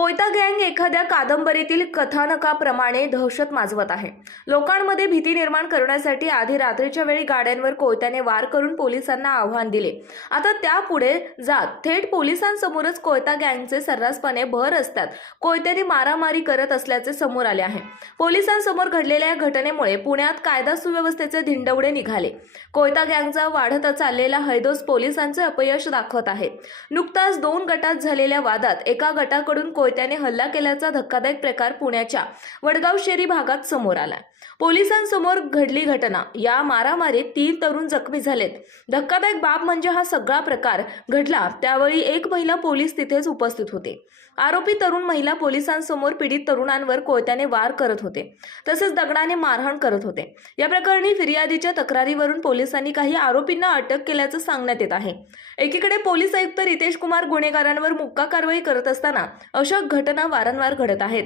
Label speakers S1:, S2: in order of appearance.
S1: कोयता गँग एखाद्या कादंबरीतील कथानकाप्रमाणे दहशत माजवत आहे. लोकांमध्ये भीती निर्माण करण्यासाठी आधी रात्रीच्या वेळी गाड्यांवर कोयत्याने वार करून पोलिसांना आव्हान दिले. आता त्यापुढे जात थेट पोलिसांसमोरच कोयता गँगचे सर्रासपणे भर असतात. कोयत्याने मारामारी करत असल्याचे समोर आले आहे. पोलिसांसमोर घडलेल्या या घटनेमुळे पुण्यात कायदा सुव्यवस्थेचे धिंडवडे निघाले. कोयता गँगचा वाढत चाललेला हैदोस पोलिसांचे अपयश दाखवत आहे. नुकताच दोन गटात झालेल्या वादात एका गटाकडून कोयत्याने हल्ला केल्याचा धक्कादायक प्रकार पुण्याच्या वडगाव शेरी भागात समोर आला पोलिसांसमोर घडली घटना. या मारामारीत तीन तरुण जखमी झालेत. धक्कादायक बाब म्हणजे हा सगळा प्रकार घडला. त्यावेळी एक महिला पोलीस तिथेच उपस्थित होते. आरोपी तरुण महिला पोलिसांसमोर पीडित तरुणांवर कोयत्याने वार करत होते. तसेच दगडाने मारहाण करत होते. या प्रकरणी फिर्यादीच्या तक्रारीवरून पोलिसांनी काही आरोपींना अटक केल्याचं सांगण्यात येत आहे. एकीकडे पोलीस आयुक्त रितेश कुमार गुन्हेगारांवर मुक्का कारवाई करत असताना अशा घटना वारंवार घडत आहेत.